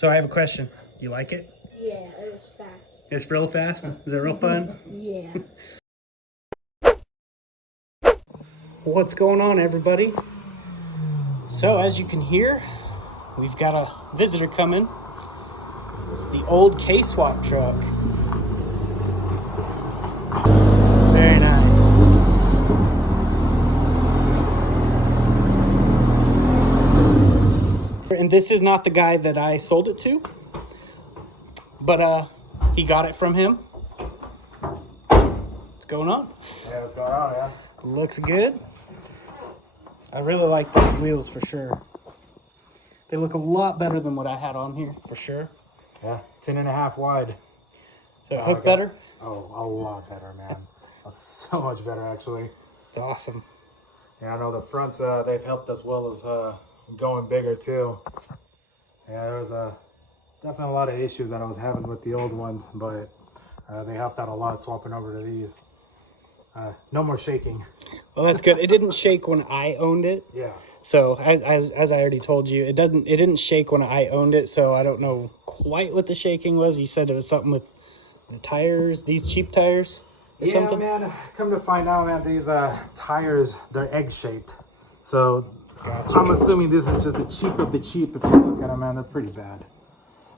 So I have a question. You like it? Yeah, it was fast. It's real fast? Is it real fun? Yeah. What's going on, everybody? So as you can hear, we've got a visitor coming. It's the old K-Swap truck. Very nice. And this is not the guy that I sold it to, but he got it from him. What's going on? Yeah, what's going on, man? Looks good. I really like those wheels for sure. They look a lot better than what I had on here, for sure. Yeah, 10.5 wide. So hook better? Oh, a lot better, man. So much better, actually. It's awesome. Yeah, I know the fronts, they've helped as well as going bigger, too. Yeah, there was definitely a lot of issues that I was having with the old ones, but they helped out a lot swapping over to these. No more shaking. Well, that's good. It didn't shake when I owned it. Yeah. So as I already told you, it didn't shake when I owned it. So I don't know quite what the shaking was. You said it was something with the tires, these cheap tires or something? Yeah, man. Come to find out, man, these tires, they're egg-shaped. So Gotcha. I'm assuming this is just the cheap of the cheap. If you look at them, man, they're pretty bad.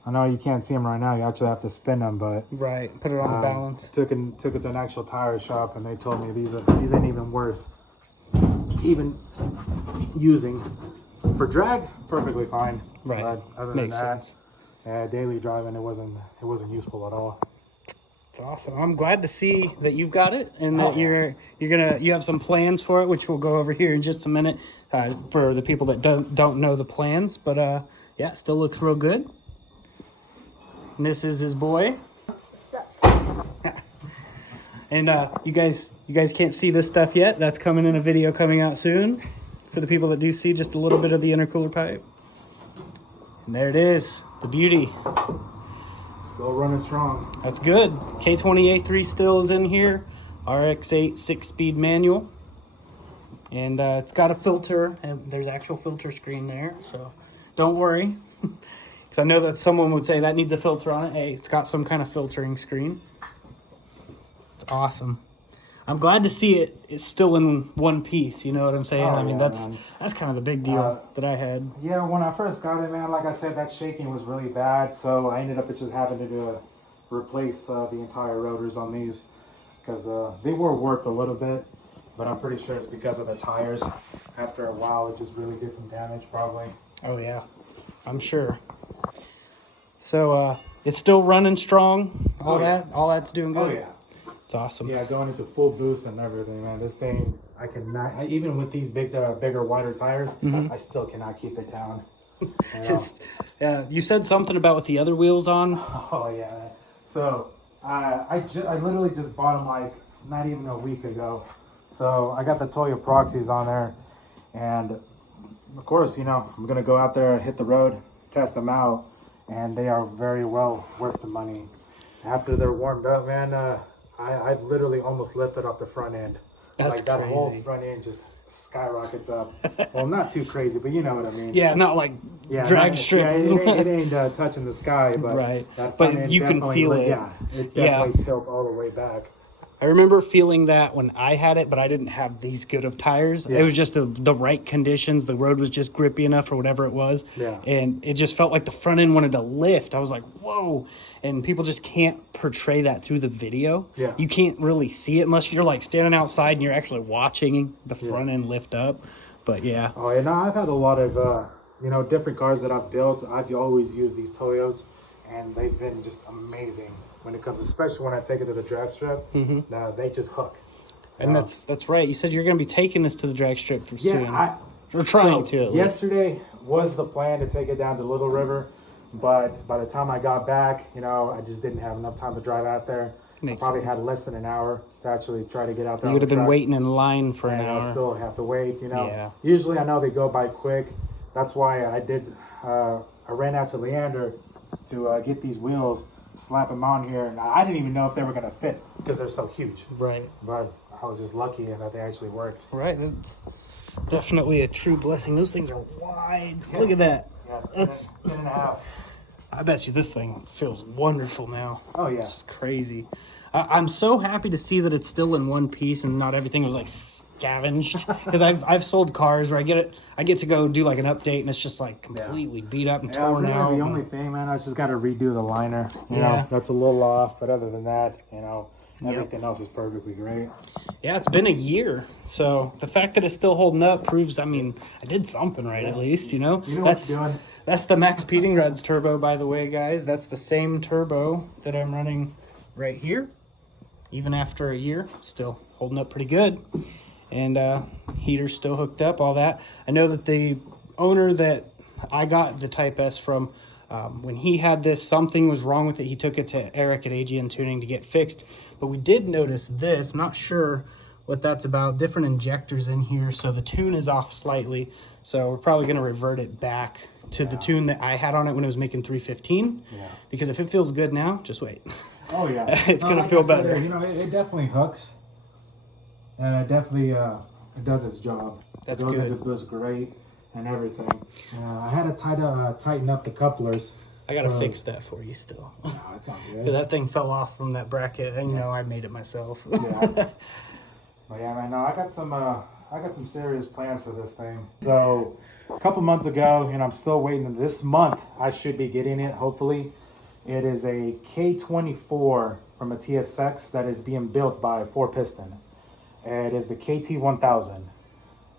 I know you can't see them right now. You actually have to spin them, but Right. Put it on the balance. Took it to an actual tire shop, and they told me these ain't even worth even using for drag. Perfectly fine. Right. But other Makes than that, sense. daily driving, it wasn't useful at all. It's awesome. I'm glad to see that you've got it and that you have some plans for it, which we'll go over here in just a minute for the people that don't know the plans. But yeah, it still looks real good. And this is his boy. What's up? And you guys can't see this stuff yet. That's coming in a video coming out soon for the people that do see just a little bit of the intercooler pipe. And there it is, the beauty. Still running strong. That's good. K20A3 still is in here. RX8 6-speed manual. And it's got a filter, and there's actual filter screen there. So don't worry. Because I know that someone would say that needs a filter on it. Hey, it's got some kind of filtering screen. It's awesome. I'm glad to see it's still in one piece. You know what I'm saying? Oh, I mean, yeah, that's kind of the big deal that I had. Yeah, when I first got it, man, like I said, that shaking was really bad. So I ended up just having to replace the entire rotors on these because they were worked a little bit, but I'm pretty sure it's because of the tires. After a while, it just really did some damage, probably. Oh yeah, I'm sure. So it's still running strong. All that's doing good. Oh yeah. It's awesome. Yeah, going into full boost and everything, man. This thing, I cannot, even with these bigger, wider tires, I still cannot keep it down. Just, you said something about with the other wheels on. Oh yeah. So I literally just bought them like not even a week ago. So I got the Toyo Proxies on there, and of course, you know, I'm gonna go out there, hit the road, test them out, and they are very well worth the money. After they're warmed up, man, I've literally almost lifted up the front end. That's like that crazy. whole front end just skyrockets up. Well, not too crazy, but you know what I mean. Yeah, not like drag strip. Yeah, it ain't touching the sky, but right. That front But end you can feel it. Yeah, it definitely tilts all the way back. I remember feeling that when I had it, but I didn't have these good of tires. Yeah. It was just the right conditions. The road was just grippy enough or whatever it was. Yeah. And it just felt like the front end wanted to lift. I was like, whoa. And people just can't portray that through the video. Yeah. You can't really see it unless you're like standing outside and you're actually watching the front end lift up. But yeah. Oh, yeah, no, I've had a lot of, you know, different cars that I've built. I've always used these Toyos, and they've been just amazing when it comes, especially when I take it to the drag strip. They just hook. And that's right. You said you're going to be taking this to the drag strip soon. We're trying to. Yesterday was the plan to take it down to Little River, but by the time I got back, you know, I just didn't have enough time to drive out there. I probably had less than an hour to actually try to get out there. You would have been waiting in line for an hour. I still have to wait, you know. Yeah. Usually I know they go by quick. That's why I ran out to Leander to get these wheels, slap them on here. And I didn't even know if they were going to fit because they're so huge. Right. But I was just lucky that they actually worked. Right. That's definitely a true blessing. Those things are wide. Yeah. Look at that. Yeah, That's 10.5. I bet you this thing feels wonderful now. Oh yeah. It's just crazy. I'm so happy to see that it's still in one piece and not everything was like scavenged. Because I've sold cars where I get to go do like an update and it's just like completely beat up and torn really, out. The only thing, man, I just got to redo the liner. You Yeah. know, that's a little off, but other than that, you know, everything else is perfectly great. Yeah, it's been a year. So the fact that it's still holding up proves, I mean, I did something right at least, you know? You know what you're doing. That's the Max Peetingrads turbo, by the way, guys. That's the same turbo that I'm running right here. Even after a year, still holding up pretty good. And heater's still hooked up, all that. I know that the owner that I got the Type S from, when he had this, something was wrong with it. He took it to Eric at AGN Tuning to get fixed. But we did notice this. I'm not sure what that's about. Different injectors in here, so the tune is off slightly. So we're probably going to revert it back to the tune that I had on it when it was making 315. Yeah. Because if it feels good now, just wait. Oh yeah, It's gonna feel better. You know, it definitely hooks, and it definitely it does its job. That's it goes good. into boost great and everything. I had to tighten up the couplers. I gotta fix that for you still. No, it's all good. That thing fell off from that bracket, and you know I made it myself. Yeah. But yeah, man, no, I got some serious plans for this thing. So a couple months ago, and I'm still waiting. This month, I should be getting it. Hopefully, it is a K24 from a TSX that is being built by 4Piston. It is the KT1000,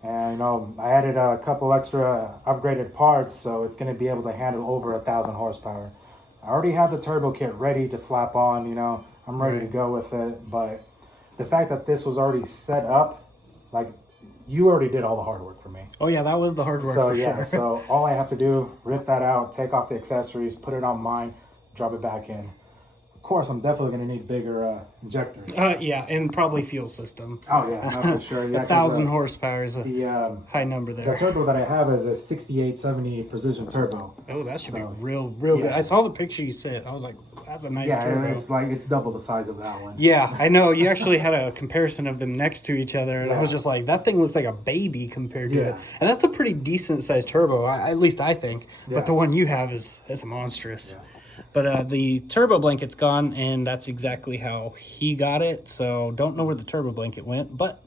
and you know I added a couple extra upgraded parts, so it's going to be able to handle over 1,000 horsepower. I already have the turbo kit ready to slap on. You know, I'm ready to go with it, but the fact that this was already set up, like, you already did all the hard work for me. Oh yeah, that was the hard work. So for yeah, sure. so all I have to do, rip that out, take off the accessories, put it on mine, drop it back in. Of course, I'm definitely going to need bigger injectors. Yeah, and probably fuel system. Oh yeah, no, for sure. Yeah, 1,000 horsepower is a the high number there. the turbo that I have is a 6870 precision turbo. Oh, that should be So, real good. yeah. I saw the picture you sent. I was like, that's a nice turbo. Yeah, it's double the size of that one. Yeah, I know. You actually had a comparison of them next to each other, and I was Yeah. just like, that thing looks like a baby compared to Yeah. it. And that's a pretty decent sized turbo, at least I think. Yeah. But the one you have is monstrous. Yeah. But the turbo blanket's gone, and that's exactly how he got it. So don't know where the turbo blanket went. But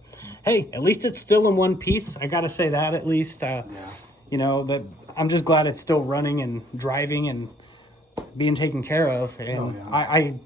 hey, at least it's still in one piece. I got to say that at least. You know, that I'm just glad it's still running and driving and being taken care of. And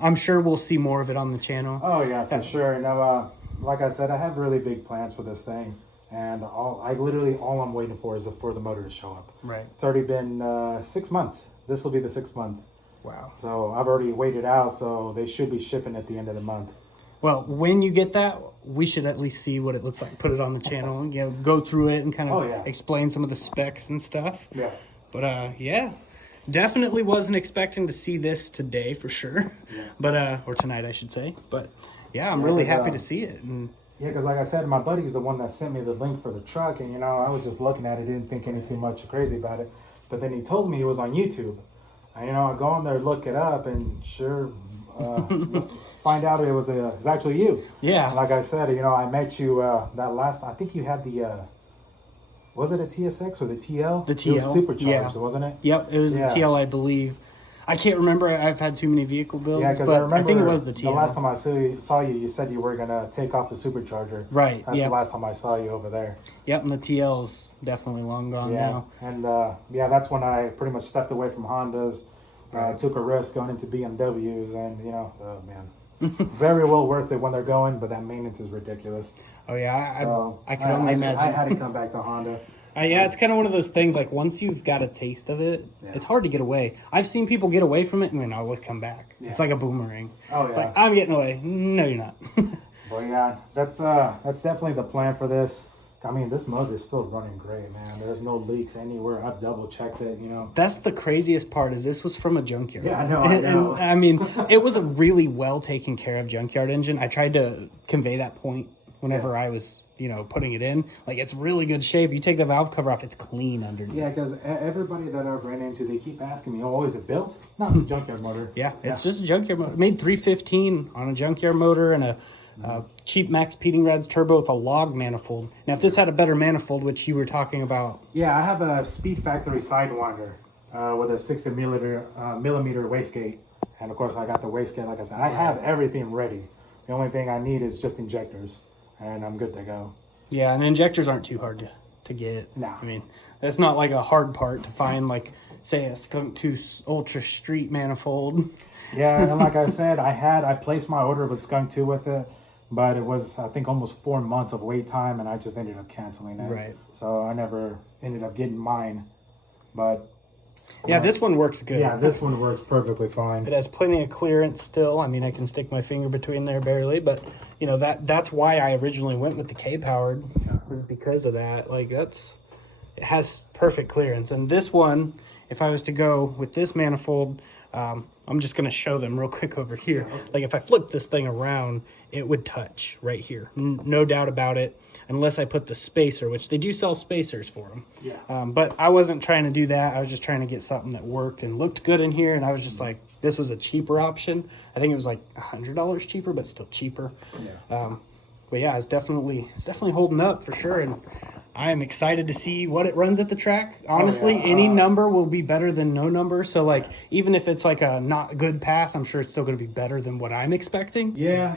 I'm sure we'll see more of it on the channel. Oh yeah, for sure. Now, like I said, I have really big plans for this thing, and all I'm waiting for is for the motor to show up. Right. It's already been 6 months. This will be the 6th month. Wow. So I've already waited out, so they should be shipping at the end of the month. Well, when you get that, we should at least see what it looks like. Put it on the channel and go through it and kind of explain some of the specs and stuff. Yeah. But yeah, definitely wasn't expecting to see this today for sure. Yeah. But or tonight I should say. But yeah, I'm really happy to see it. And Yeah, because like I said, my buddy's the one that sent me the link for the truck, and you know, I was just looking at it, didn't think anything much crazy about it. But then he told me it was on YouTube. And, you know, I go on there, look it up, and sure, find out it's actually you. yeah, And like I said, you know, I met you that last. I think you had the. Was it a TSX or the TL? The It was TL, supercharged, yeah. wasn't it? Yep, it was Yeah. the TL, I believe. I can't remember. I've had too many vehicle builds, Yeah, because but I remember think it was the TL. The last time I saw you, you said you were gonna take off the supercharger. Right. That's Yep. the last time I saw you over there. Yep, and the TL's definitely long gone Yeah, now. and that's when I pretty much stepped away from Hondas, took a risk going into BMWs, and you know, oh man, very well worth it when they're going, but that maintenance is ridiculous. Oh yeah, So I can only imagine. I had to come back to Honda. Yeah, it's kind of one of those things, like, once you've got a taste of it, Yeah. it's hard to get away. I've seen people get away from it and then always come back. Yeah. It's like a boomerang. Oh It's yeah, like, I'm getting away. No, you're not. but yeah, that's definitely the plan for this. I mean, this motor is still running great, man. There's no leaks anywhere. I've double checked it, you know. That's the craziest part, is this was from a junkyard. Yeah, I know, I know. And, I mean, it was a really well taken care of junkyard engine. I tried to convey that point whenever I was, you know, putting it in. Like, it's really good shape. You take the valve cover off, it's clean underneath. Yeah, because everybody that I've ran into, they keep asking me, "Oh, is it built?" No, it's a junkyard motor. Yeah, it's just a junkyard motor. It made 315 on a junkyard motor and a cheap Max Peetingrads turbo with a log manifold. Now, if this had a better manifold, which you were talking about. Yeah, I have a Speed Factory Sidewinder. with a 60 millimeter wastegate. And of course, I got the wastegate. Like I said, I have everything ready. The only thing I need is just injectors, and I'm good to go. Yeah, and injectors aren't too hard to get. Nah. I mean, it's not like a hard part to find, like, say, a Skunk 2 Ultra Street manifold. Yeah, and like I said, I placed my order with Skunk 2 with it, but it was, I think, almost 4 months of wait time, and I just ended up canceling it. Right. So I never ended up getting mine. But yeah, this one works good. yeah, this one works perfectly fine. It has plenty of clearance still. I mean, I can stick my finger between there barely, but you know that's why I originally went with the K-powered, was because of that. Like it has perfect clearance. And this one, if I was to go with this manifold, I'm just gonna show them real quick over here. Like if I flip this thing around, it would touch right here, no doubt about it. Unless I put the spacer, which they do sell spacers for them. Yeah. But I wasn't trying to do that. I was just trying to get something that worked and looked good in here. And I was just like, this was a cheaper option. I think it was like $100 cheaper, but still cheaper. Yeah. But yeah, it's definitely holding up for sure. And I am excited to see what it runs at the track. Honestly, any number will be better than no number. So like, even if it's like a not good pass, I'm sure it's still going to be better than what I'm expecting. Yeah,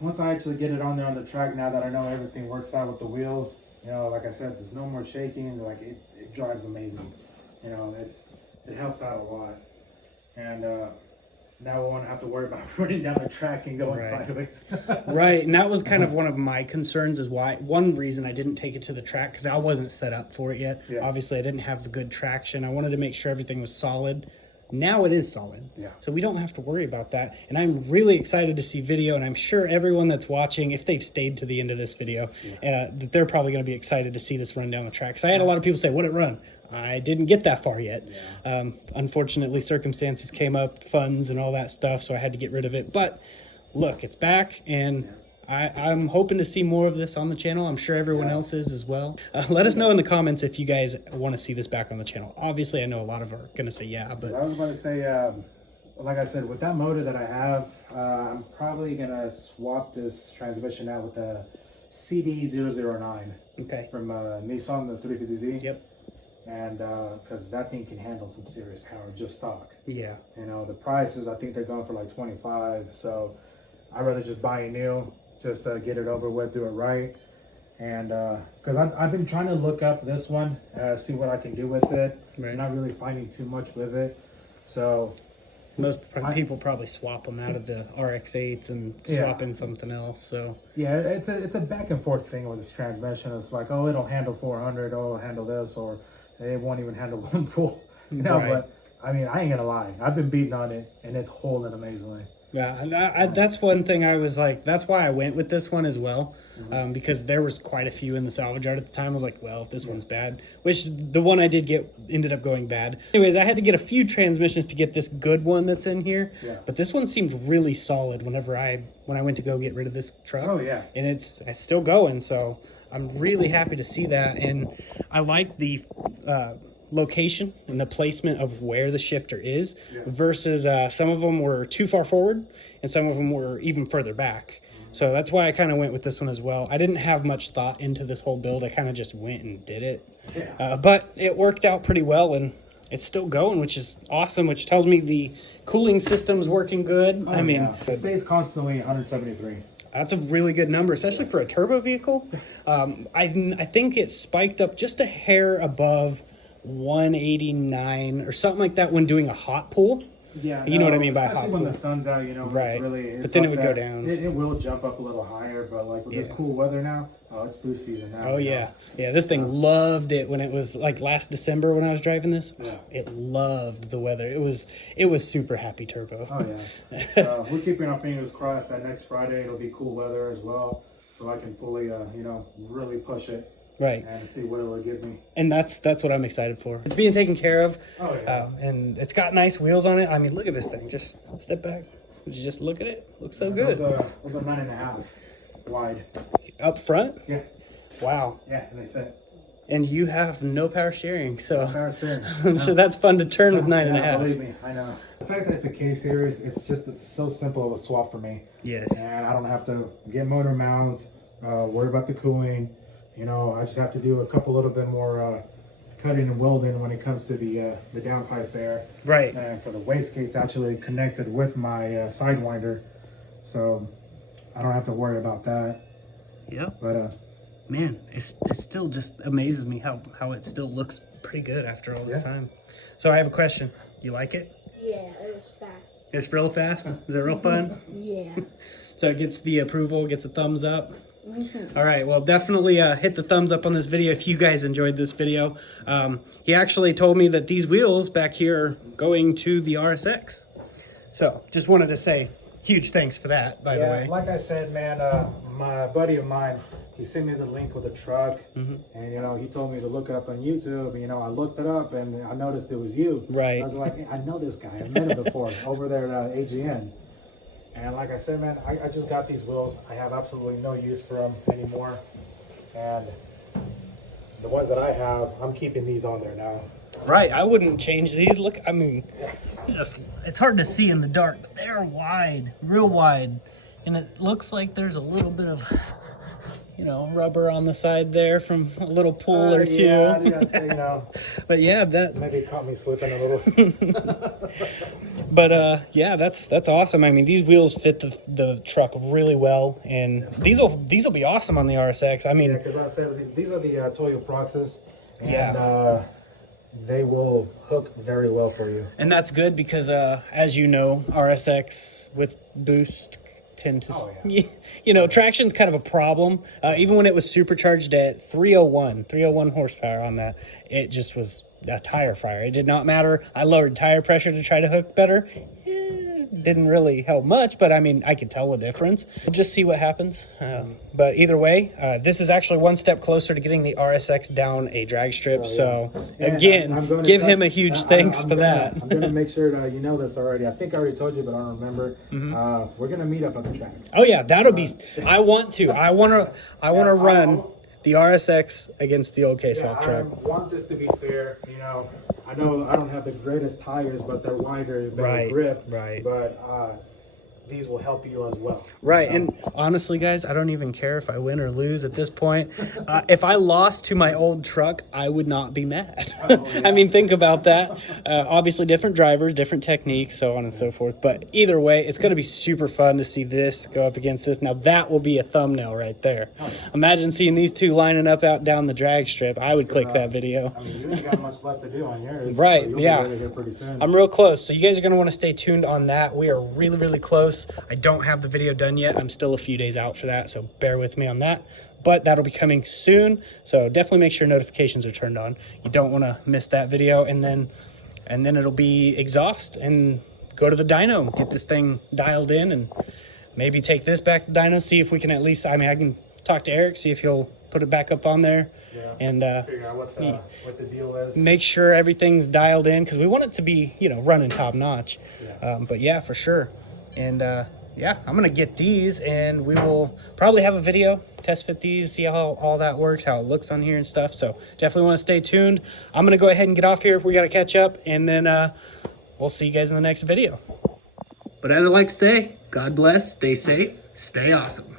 once I actually get it on there on the track, now that I know everything works out with the wheels, you know, like I said, there's no more shaking. Like it drives amazing. You know, it helps out a lot. And now we won't have to worry about running down the track and going sideways. Right, and that was kind of one of my concerns, is one reason I didn't take it to the track, because I wasn't set up for it yet. Yeah. Obviously, I didn't have the good traction. I wanted to make sure everything was solid. Now it is solid. Yeah. So we don't have to worry about that. And I'm really excited to see video, and I'm sure everyone that's watching, if they've stayed to the end of this video, that they're probably going to be excited to see this run down the track. So I had a lot of people say, "Would it run?" I didn't get that far yet. Yeah. Unfortunately, circumstances came up, funds and all that stuff, so I had to get rid of it. But look, it's back, and I'm hoping to see more of this on the channel. I'm sure everyone else is as well. Let us know in the comments if you guys want to see this back on the channel. Obviously, I know a lot of are going to say yeah, but I was about to say, like I said, with that motor that I have, I'm probably going to swap this transmission out with the CD009 from Nissan, the 350Z. Yep. And because that thing can handle some serious power, just stock. Yeah. You know, the prices, I think they're going for like 25. So I'd rather just buy a new, just get it over with, do it right. And because I've been trying to look up this one, see what I can do with it. Right. Not really finding too much with it. So most people probably swap them out of the RX-8s and swap in something else. So yeah, it's a back and forth thing with this transmission. It's like, oh, it'll handle 400, oh, it'll handle this, or it won't even handle one pool. You know, but I mean, I ain't gonna lie, I've been beating on it, and it's holding amazingly. Yeah, and that's one thing I was like, that's why I went with this one as well, because there was quite a few in the salvage yard at the time. I was like, well, if this one's bad, which the one I did get ended up going bad. Anyways, I had to get a few transmissions to get this good one that's in here, but this one seemed really solid when I went to go get rid of this truck. Oh yeah, and it's still going, so I'm really happy to see that, and I like the location and the placement of where the shifter is versus some of them were too far forward and some of them were even further back. So that's why I kind of went with this one as well. I didn't have much thought into this whole build. I kind of just went and did it. But it worked out pretty well, and it's still going, which is awesome, which tells me the cooling system's working good. I mean, it stays constantly 173. That's a really good number, especially for a turbo vehicle. I think it spiked up just a hair above 189 or something like that when doing a hot pool. Yeah, you know what I mean by hot especially pool. when the sun's out, you know, it's really. But then it would go down. It will jump up a little higher, but like with this cool weather now, it's boost season now. Oh yeah, this thing loved it when it was like last December when I was driving this. Yeah. It loved the weather. It was super happy turbo. Oh yeah. So we're keeping our fingers crossed that next Friday it'll be cool weather as well, so I can fully, really push it. Right. And see what it will give me. And that's what I'm excited for. It's being taken care of. Oh yeah. And it's got nice wheels on it. I mean, look at this thing. Just step back. Would you just look at it? Looks so good. Those are 9.5 wide. Up front? Yeah. Wow. Yeah, and they fit. And you have no power steering, so Power steering. so that's fun to turn with 9.5. Yeah, believe me, I know. The fact that it's a K series, it's so simple of a swap for me. Yes. And I don't have to get motor mounts, worry about the cooling. You know, I just have to do a couple little bit more cutting and welding when it comes to the downpipe there. Right. And for the wastegate, it's actually connected with my Sidewinder, so I don't have to worry about that. Yep. But man, it still just amazes me how it still looks pretty good after all this time. So I have a question. You like it? Yeah, it was fast. It's real fast? Is it real fun? Yeah. So it gets the approval, gets a thumbs up. All right, well, definitely hit the thumbs up on this video if you guys enjoyed this video. He actually told me that these wheels back here are going to the RSX. So just wanted to say huge thanks for that, by the way. Like I said, man, my buddy of mine, he sent me the link with the truck, and he told me to look up on YouTube. I looked it up and I noticed it was you. Right. I was like, hey, I know this guy. I've met him before over there at AGN. And like I said, man, I just got these wheels. I have absolutely no use for them anymore. And the ones that I have, I'm keeping these on there now. Right, I wouldn't change these. Look, I mean, it's hard to see in the dark, but they're wide, real wide. And it looks like there's a little bit of, rubber on the side there from a little pull or two. Yeah, But yeah, that maybe it caught me slipping a little. But yeah, that's awesome. I mean, these wheels fit the truck really well, and these will be awesome on the RSX. I mean, because I said these are the Toyo Proxys, and Yeah. they will hook very well for you. and that's good because as you know, RSX with boost tend to traction's kind of a problem. Even when it was supercharged at 301 horsepower on that, it just was a tire fryer. It did not matter. I lowered tire pressure to try to hook better. Didn't really help much, but I mean, I could tell the difference. We'll just see what happens. But either way, this is actually one step closer to getting the RSX down a drag strip. So And again, I'm going to give tell- him a huge thanks for that. I'm going to make sure that you know this already. I think I already told you, but I don't remember. We're going to meet up at the track. Oh yeah, that'll be. I want to run the RSX against the old K-Swap I truck. want this to be fair. I know I don't have the greatest tires, but they're wider, better Right, grip. right. But these will help you as well. Right, and honestly, guys, I don't even care if I win or lose at this point. If I lost to my old truck, I would not be mad. I mean, think about that. Obviously, different drivers, different techniques, so on and so forth. But either way, it's going to be super fun to see this go up against this. Now, that will be a thumbnail right there. Imagine seeing these two lining up out down the drag strip. I would click that video. I mean, you ain't got much left to do on yours. Right, So you'll yeah. be ready here pretty soon. I'm real close, so you guys are going to want to stay tuned on that. We are really, really close. I don't have the video done yet. I'm still a few days out for that, so bear with me on that. But that'll be coming soon, so definitely make sure notifications are turned on. You don't want to miss that video, and then it'll be exhaust and go to the dyno, get this thing dialed in, and maybe take this back to dyno, see if we can at least, I mean, I can talk to Eric, see if he'll put it back up on there. Yeah. And Figure out what the deal is. make sure everything's dialed in, because we want it to be, running top notch. Yeah. But yeah, for sure. And yeah, I'm gonna get these, and we will probably have a video test fit these, see how all that works, how it looks on here and stuff. So definitely want to stay tuned. I'm gonna go ahead and get off here. We got to catch up, and then we'll see you guys in the next video. But as I like to say, God bless, stay safe, stay awesome.